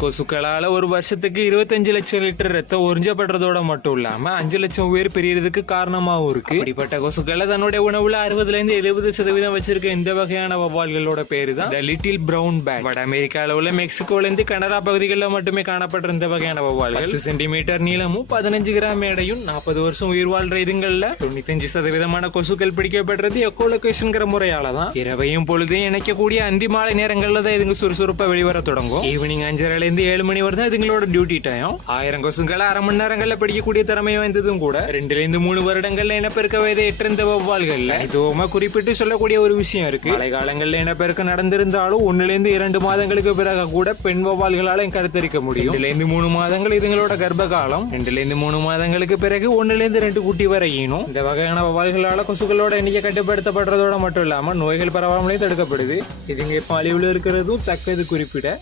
கொசுக்களால ஒரு வருஷத்துக்கு 25 லட்சம் லிட்டர் ரத்தம் உறிஞ்சப்படுறதோட மட்டும் இல்லாம 5 லட்சம் உயிர் பிரியறதுக்கு காரணமாவும் இருக்கு. இப்படிப்பட்ட கொசுக்களை தன்னுடைய உணவுல 60-70% வச்சிருக்க இந்த வகையான வவ்வால்களோட பேரு தான் லிட்டில் பிரவுன் பேட். வட அமெரிக்கால உள்ள மெக்சிகோல இருந்து கனடா பகுதிகளில் மட்டுமே காணப்படுற இந்த வகையான வவ்வால்கள் 10 சென்டிமீட்டர் நீளமும் 15 கிராம் எடையும் 40 வருஷம் உயிர் வாழ்ற இதுங்கள்ல 95% கொசுக்கள் பிடிக்கப்படுறது எக்கோலொகேஷன்ங்கிற முறையால தான். இரவையும் பொழுதையும் இணைக்கக்கூடிய அந்தி மாலை நேரங்கள்ல தான் இதுங்க சுறுசுறுப்பா வெளிவர தொடங்கும். ஈவினிங் 5:30 7 மணி வரை தான் இதுங்களோட டியூட்டி டைம். 1000 கொசுக்களை அரை மணி நேரங்கள்ல பிடிக்கக்கூடிய திறமை வாய்ந்ததும் கூட. 2-3 வருடங்கள்ல இனப்பெருக்க வயதை எட்ட இந்த வவ்வால்கள்ல இதுவுமா குறிப்பிட்டு சொல்லக்கூடிய ஒரு விஷயம் இருக்கு. மழை காலங்கள்ல இனப்பெருக்கம் நடந்திருந்தாலும் 1-2 மாதங்களுக்கு பிறகு கூட பெண் வவ்வால்களால கருத்தரிக்க முடியும். 2-3 மாதங்கள் இதுங்களோட கர்ப்ப காலம். 2-3 மாதங்களுக்கு பிறகு 1-2 குட்டி வரை ஈனும். இந்த வகையான வவ்வால்களால கொசுக்களோட எண்ணிக்கை கட்டுப்படுத்தப்படுறதோட மட்டும் இல்லாம நோய்கள் பரவாமலே தடுக்கப்படுது. இதுங்க இப்ப அழிவுல இருக்கிறதும் தக்கது குறிப்பிட.